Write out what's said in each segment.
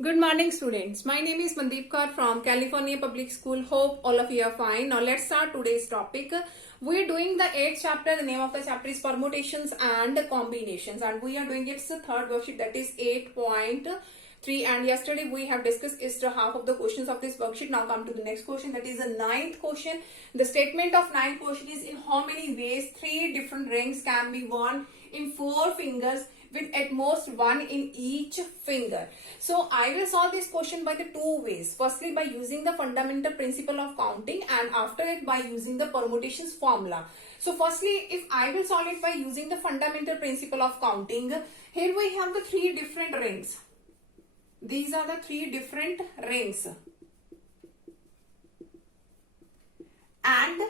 Good morning, students. My name is Mandeep Kaur from California Public School. Hope all of you are fine. Now let's start today's topic. We are doing the 8th chapter. The name of the chapter is Permutations and Combinations, and we are doing its third worksheet, that is 8.3. And yesterday we have discussed is the half of the questions of this worksheet. Now come to the next question, that is the ninth question. The statement of ninth question is, in how many ways 3 different rings can be worn in 4 fingers with at most 1 in each finger. So I will solve this question by the 2 ways. Firstly, by using the fundamental principle of counting, and after it by using the permutations formula. So firstly, if I will solve it by using the fundamental principle of counting, here we have the 3 different rings. These are the 3 different rings. And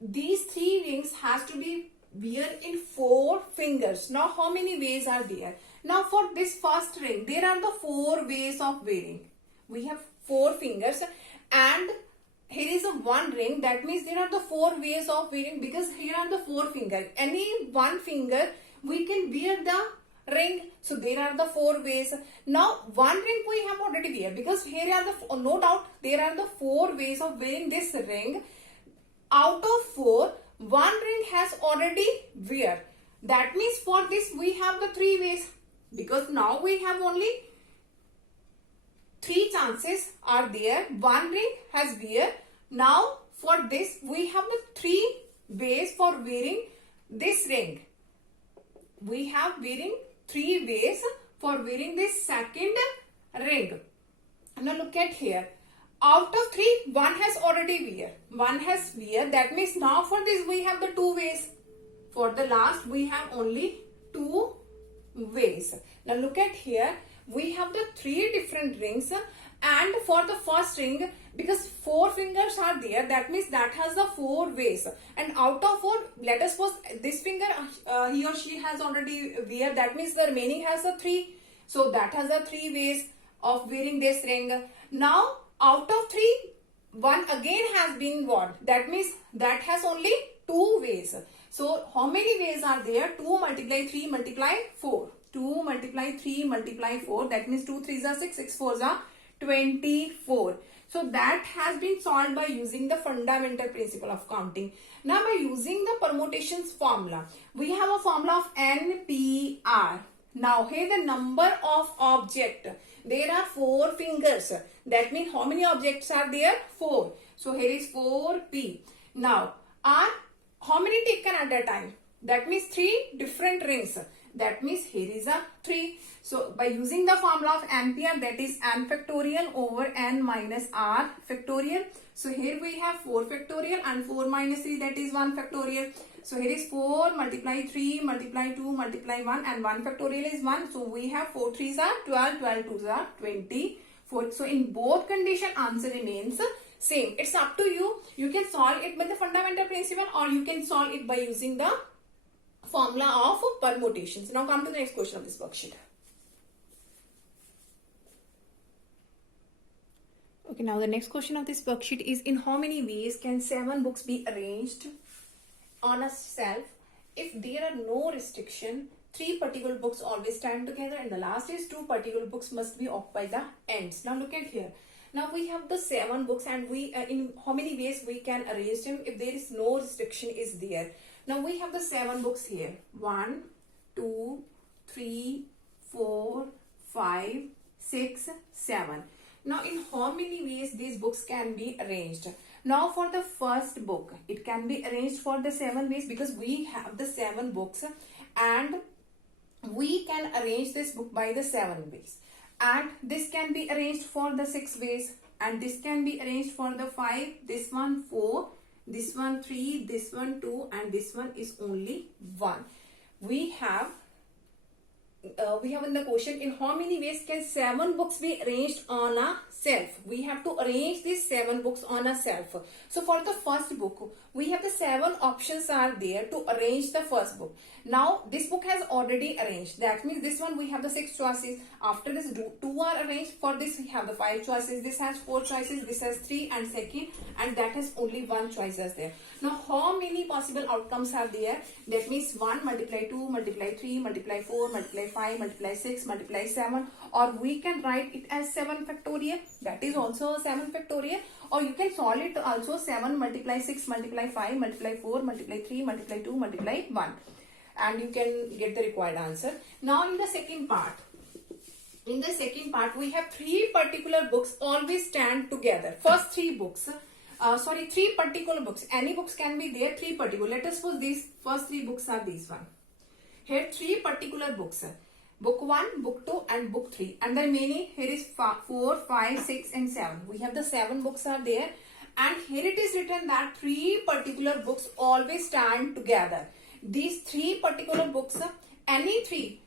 these 3 rings has to be wear in 4 fingers. Now how many ways are there? Now for this first ring, there are the 4 ways of wearing. We have 4 fingers and here is a 1 ring. That means there are the 4 ways of wearing, because here are the 4 fingers. Any 1 finger we can wear the ring. So there are the 4 ways. Now 1 ring we have already wear, because here are the, no doubt there are the 4 ways of wearing this ring. Out of 4, 1 ring has already wear. That means for this we have the 3 ways, because now we have only 3 chances are there. 1 ring has wear. Now for this we have the 3 ways for wearing this ring. We have wearing 3 ways for wearing this second ring. Now look at here. Out of 3, 1 has already wear. 1 has wear. That means now for this we have the 2 ways. For the last we have only 2 ways. Now look at here. We have the 3 different rings, and for the first ring, because 4 fingers are there, that means that has the 4 ways. And out of 4, let us suppose this finger he or she has already wear. That means the remaining has the 3. So that has the 3 ways of wearing this ring. Now out of 3, 1 again has been worn. That means that has only 2 ways. So how many ways are there? 2 multiply 3 multiply 4. 2 multiply 3 multiply 4. That means 2 3s are 6, 6 4s are 24. So that has been solved by using the fundamental principle of counting. Now by using the permutations formula, we have a formula of NPR. Now here the number of object. There are 4 fingers. That means how many objects are there? 4. So here is 4P. Now are how many taken at a time? That means 3 different rings. That means here is a 3. So by using the formula of ampere, that is n factorial over n minus r factorial. So here we have 4 factorial and 4 minus 3, that is 1 factorial. So here is 4 multiply 3 multiply 2 multiply 1, and 1 factorial is 1. So we have 4 3s are 12, 12 2s are 24. So in both condition answer remains same. It's up to you. You can solve it by the fundamental principle, or you can solve it by using the formula of permutations. Now come to the next question of this worksheet. Okay, now the next question of this worksheet is, in how many ways can 7 books be arranged on a shelf if there are no restriction? 3 particular books always stand together, and the last is 2 particular books must be occupied the ends. Now look at here. Now we have the 7 books, and we in how many ways we can arrange them if there is no restriction is there. Now we have the 7 books here. 1, 2, 3, 4, 5, 6, 7. Now in how many ways these books can be arranged? Now for the first book, it can be arranged for the 7 ways, because we have the 7 books and we can arrange this book by the 7 ways. And this can be arranged for the 6 ways, and this can be arranged for the 5, this one 4, this one 3, this one 2, and this one is only 1. We have in the question, in how many ways can 7 books be arranged on a shelf? We have to arrange these 7 books on a shelf. So for the first book, we have the 7 options are there to arrange the first book. Now this book has already arranged. That means this one we have the 6 choices. After this 2 are arranged. For this we have the 5 choices. This has 4 choices. This has 3 and second, and that has only 1 choice is there. Now how many possible outcomes are there? That means 1 multiply 2 multiply 3 multiply 4 multiply 5 5, multiply 6, multiply 7, or we can write it as 7 factorial. That is also a 7 factorial. Or you can solve it also 7 multiply 6 multiply 5 multiply 4 multiply 3 multiply 2 multiply 1. And you can get the required answer. Now in the second part. In the second part, we have three particular books always stand together. First three books. Three particular books. Any books can be there, three particular. Let us suppose these first three books are these one. Here three particular books. Book 1, book 2 and book 3. And the remaining here is 4, 5, 6 and 7. We have the 7 books are there. And here it is written that three particular books always stand together. These three particular books, any three.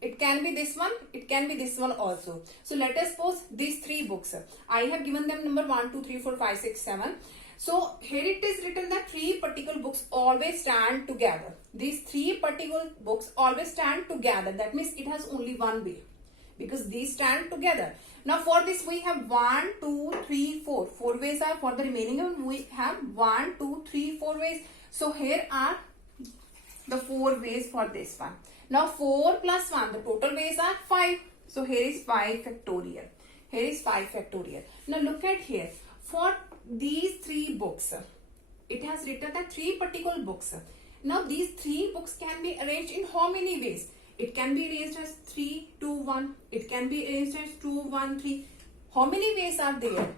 It can be this one, it can be this one also. So let us suppose these three books. I have given them number 1, 2, 3, 4, 5, 6, 7. So here it is written that three particular books always stand together. These three particular books always stand together. That means it has only one way. Because these stand together. Now for this we have 1, 2, 3, 4. 4 ways are for the remaining one. We have 1, 2, 3, 4 ways. So here are the 4 ways for this one. Now 4 plus 1, the total ways are 5. So here is 5 factorial. Here is 5 factorial. Now look at here. For these three books, it has written that three particular books. Now these three books can be arranged in how many ways? It can be arranged as 3, 2, 1. It can be arranged as 2, 1, 3. How many ways are there?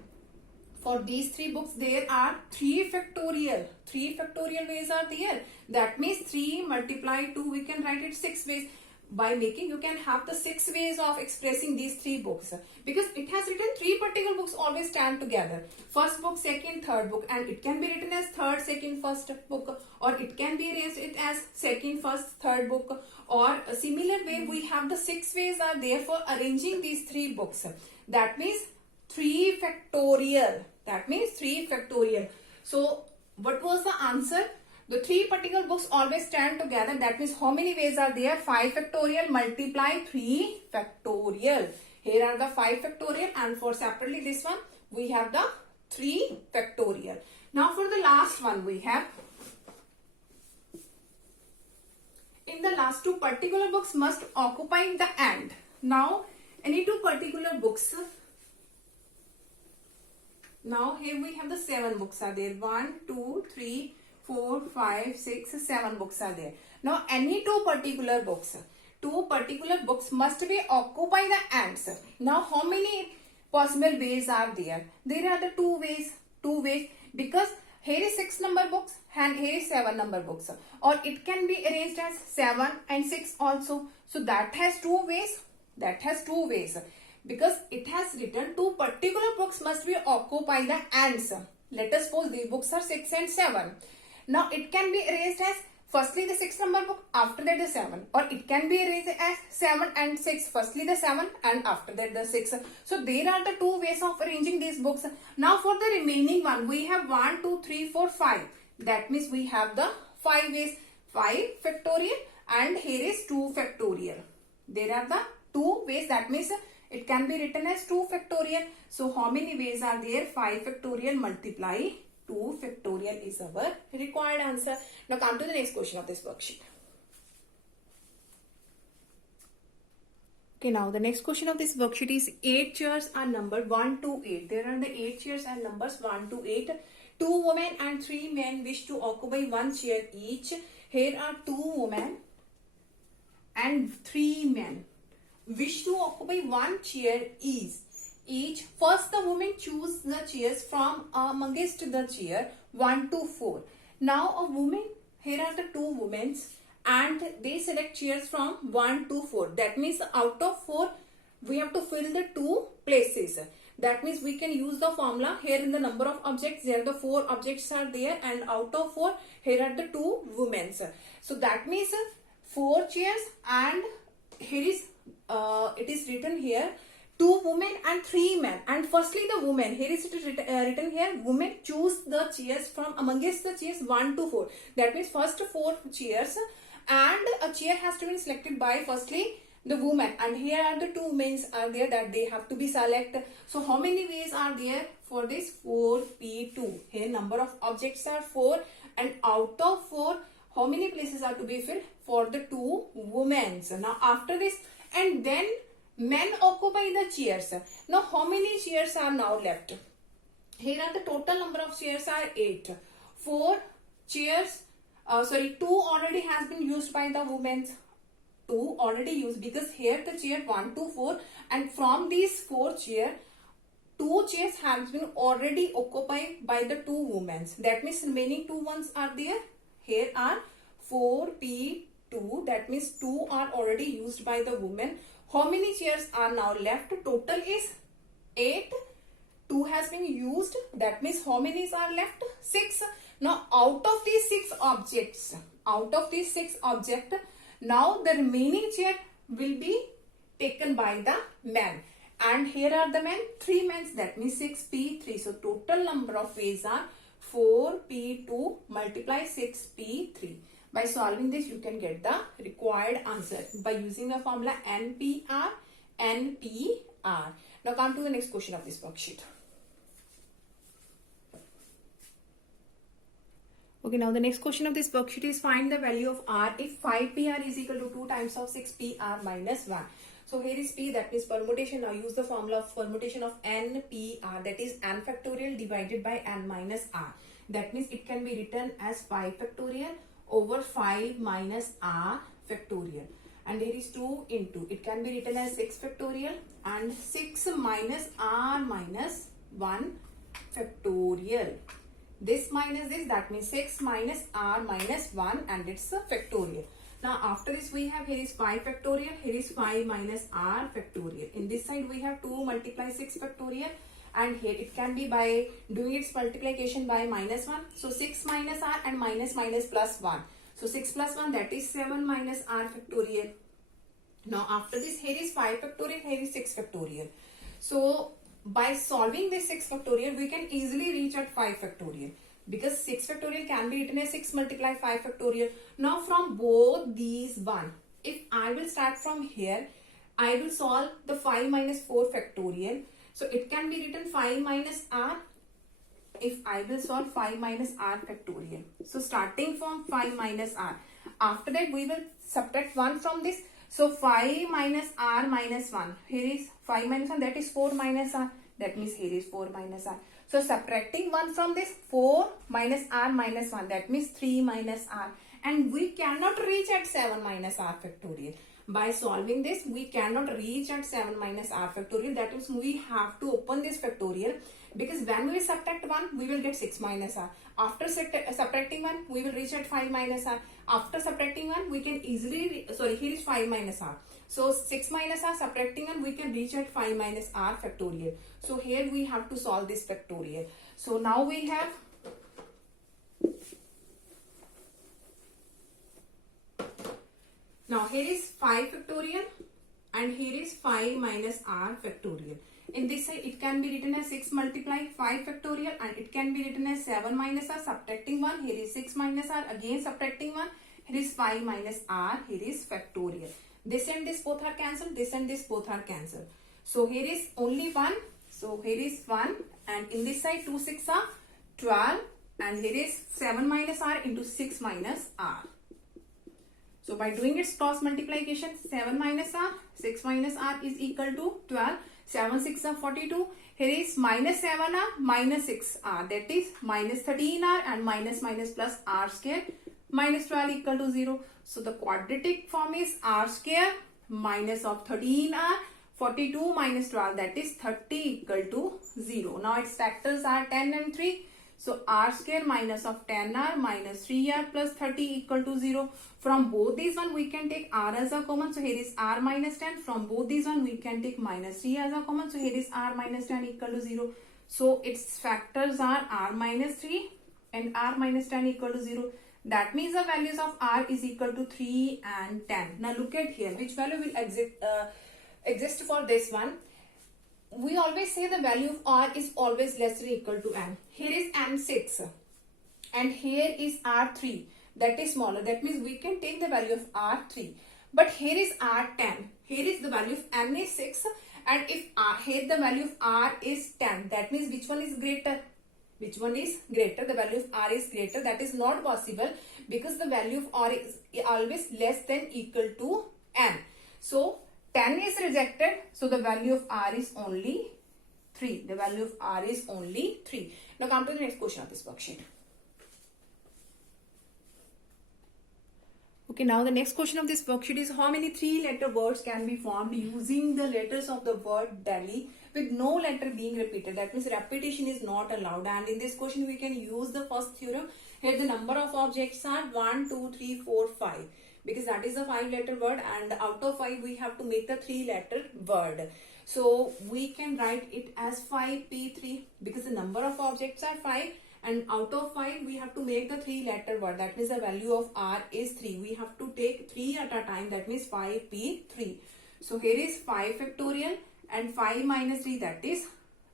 For these three books, there are 3 factorial. 3 factorial ways are there. That means 3 multiply 2, we can write it 6 ways. By making, you can have the 6 ways of expressing these 3 books. Because it has written 3 particular books always stand together. First book, second, third book. And it can be written as third, second, first book. Or it can be arranged it as second, first, third book. Or a similar way, we have the 6 ways are there for arranging these 3 books. That means 3 factorial. That means 3 factorial. So, what was the answer? The 3 particular books always stand together. That means how many ways are there? 5 factorial multiply 3 factorial. Here are the 5 factorial and for separately this one, we have the 3 factorial. Now for the last one we have. In the last 2 particular books must occupy the and. Now, any 2 particular books. Now here we have the 7 books are there. 1, 2, 3, 4, 5, 6, 7 books are there. Now any 2 particular books must be occupy the ands. Now how many possible ways are there? There are the 2 ways because here is 6 number books and here is 7 number books. Or it can be arranged as 7 and 6 also. So that has 2 ways. Because it has written 2 particular books must be occupy the ands. Let us suppose these books are 6 and 7. Now it can be arranged as firstly the 6 number book, after that the 7. Or it can be arranged as 7 and 6. Firstly the 7 and after that the 6. So there are the 2 ways of arranging these books. Now for the remaining one, we have 1, 2, 3, 4, 5. That means we have the 5 ways. 5 factorial and here is 2 factorial. There are the 2 ways. That means it can be written as 2 factorial. So how many ways are there? 5 factorial multiply 2 factorial is our required answer. Now come to the next question of this worksheet. Okay, now the next question of this worksheet is 8 chairs are numbered 1 to 8. There are the 8 chairs and numbers 1 to 8. 2 women and 3 men wish to occupy 1 chair each. Here are 2 women and 3 men wish to occupy 1 chair each. First the women choose the chairs from amongst the chair 1 to 4. Now a woman, here are the 2 women and they select chairs from 1 to 4. That means out of 4 we have to fill the 2 places. That means we can use the formula. Here in the number of objects, there the 4 objects are there and out of 4 here are the 2 women. So that means 4 chairs and here is it is written here 2 women and 3 men. And firstly the women, here is written here, women choose the chairs from amongst the chairs 1 to 4. That means first 4 chairs and a chair has to be selected by firstly the woman. And here are the 2 men are there that they have to be selected. So how many ways are there for this? 4p2. Here number of objects are 4 and out of 4 how many places are to be filled? for the two women. Now after this, and then men occupy the chairs. Now how many chairs are now left? Here are the total number of chairs are 8. 4 chairs, 2 already has been used by the women. 2 already used, because here the chair 1, 2, 4, and from these 4 chairs, 2 chairs have been already occupied by the 2 women. That means remaining 2 ones are there. Here are 4p2. That means 2 are already used by the women. How many chairs are now left? Total is 8. 2 has been used. That means how many are left? 6. Now out of these 6 objects, now the remaining chair will be taken by the men. And here are the men, 3 men, that means 6p3. So total number of ways are 4p2 multiply 6p3. By solving this, you can get the required answer by using the formula NPR. Now come to the next question of this worksheet. Okay, now the next question of this worksheet is find the value of R if 5PR is equal to 2 times of 6PR minus 1. So here is P, that means permutation. Now use the formula of permutation of NPR, that is n factorial divided by n minus R. That means it can be written as 5 factorial over 5 minus R factorial. And here is 2 into, it can be written as 6 factorial and 6 minus R minus 1 factorial. This minus this, that means 6 minus R minus 1, and it's a factorial. Now after this we have, here is 5 factorial, here is 5 minus R factorial. In this side we have 2 multiply 6 factorial, and here it can be by doing its multiplication by minus 1. So 6 minus R and minus plus 1. So 6 plus 1, that is 7 minus R factorial. Now after this, here is 5 factorial, here is 6 factorial. So by solving this 6 factorial, we can easily reach at 5 factorial, because 6 factorial can be written as 6 multiply 5 factorial. Now from both these one, if I will start from here, I will solve the 5 minus 4 factorial. So it can be written 5 minus R. If I will solve 5 minus R factorial. So starting from 5 minus R. After that we will subtract 1 from this. So 5 minus R minus 1. Here is 5 minus 1, that is 4 minus R. That means here is 4 minus R. So subtracting 1 from this, 4 minus R minus 1. That means 3 minus R. And we cannot reach at 7 minus R factorial. By solving this, we cannot reach at 7 minus R factorial. That means we have to open this factorial, because when we subtract 1, we will get 6 minus R. After subtracting 1, we will reach at 5 minus R. After subtracting 1, we can easily, here is 5 minus R. So 6 minus R, subtracting 1, we can reach at 5 minus R factorial. So here we have to solve this factorial. So now we have here is 5 factorial and here is 5 minus R factorial. In this side, it can be written as 6 multiply 5 factorial, and it can be written as 7 minus R, subtracting 1. Here is 6 minus R, again subtracting 1. Here is 5 minus R, here is factorial. This and this both are cancelled, this and this both are cancelled. So here is only 1. So here is 1, and in this side 2 6 are 12, and here is 7 minus R into 6 minus R. So by doing its cross multiplication, 7 minus R, 6 minus R is equal to 12. 7 6 are 42. Here is minus 7 R minus 6 R, that is minus 13 R, and minus plus R square minus 12 equal to 0. So the quadratic form is R square minus of 13 R, 42 minus 12, that is 30 equal to 0. Now its factors are 10 and 3. So R square minus of 10R minus 3R plus 30 equal to 0. From both these one we can take R as a common. So here is R minus 10. From both these one we can take minus 3 as a common. So here is R minus 10 equal to 0. So its factors are R minus 3 and R minus 10 equal to 0. That means the values of R is equal to 3 and 10. Now look at here. Which value will exist for this one? We always say the value of R is always less than or equal to N. Here is N6 and here is R3, that is smaller. That means we can take the value of R3. But here is R10. Here is the value of N is 6, and if here the value of R is 10, that means which one is greater? Which one is greater? The value of r is greater. That is not possible because the value of r is always less than equal to n. So 10 is rejected. So the value of r is only 3. The value of r is only 3. Now come to the next question of this worksheet. Okay, now the next question of this worksheet is how many 3-letter words can be formed using the letters of the word Delhi with no letter being repeated. That means repetition is not allowed. And in this question we can use the first theorem. Here the number of objects are 1, 2, 3, 4, 5. Because that is a 5-letter word, and out of 5 we have to make the 3-letter word. So we can write it as 5p3 because the number of objects are 5. And out of 5 we have to make the 3-letter word. That means the value of r is 3. We have to take 3 at a time. That means 5p3. So here is 5 factorial and 5 minus 3, that is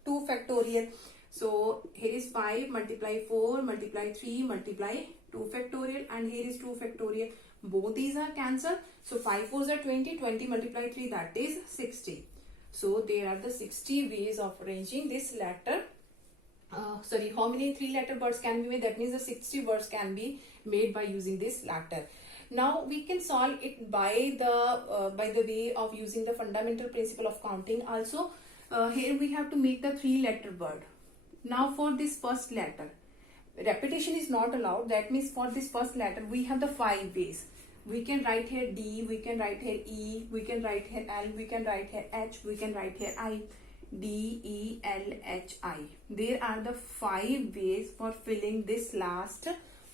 2 factorial. So here is 5 multiply 4 multiply 3 multiply 2 factorial, and here is 2 factorial. Both these are cancelled. So 5 4s are 20. 20 multiply 3, that is 60. So there are the 60 ways of arranging this letter. How many 3-letter words can be made? That means the 60 words can be made by using this letter. Now we can solve it by the way of using the fundamental principle of counting. Also, here we have to make the 3-letter word. Now for this first letter, repetition is not allowed. That means for this first letter we have the 5 ways. We can write here D, we can write here E, we can write here L, we can write here H, we can write here I. D, E, L, H, I. There are the 5 ways for filling this last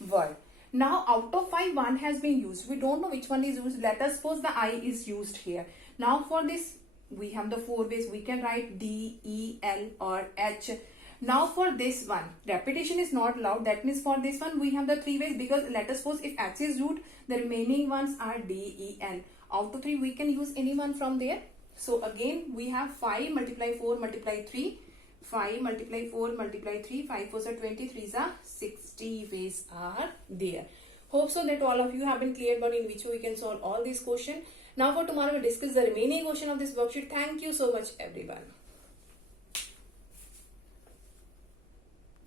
word. Now out of 5, 1 has been used. We don't know which one is used. Let us suppose the I is used here. Now for this we have the 4 ways. We can write D, E, L or H. Now for this one, repetition is not allowed. That means for this one we have the 3 ways, because let us suppose if H is used, the remaining ones are D, E, L. Out of 3 we can use any one from there. So again we have 5 multiply 4 multiply 3, 5 multiply 4 multiply 3, 5 4s are 20, 3s are 60 ways are there. Hope so that all of you have been clear about in which way we can solve all these questions. Now for tomorrow we'll discuss the remaining question of this worksheet. Thank you so much everyone.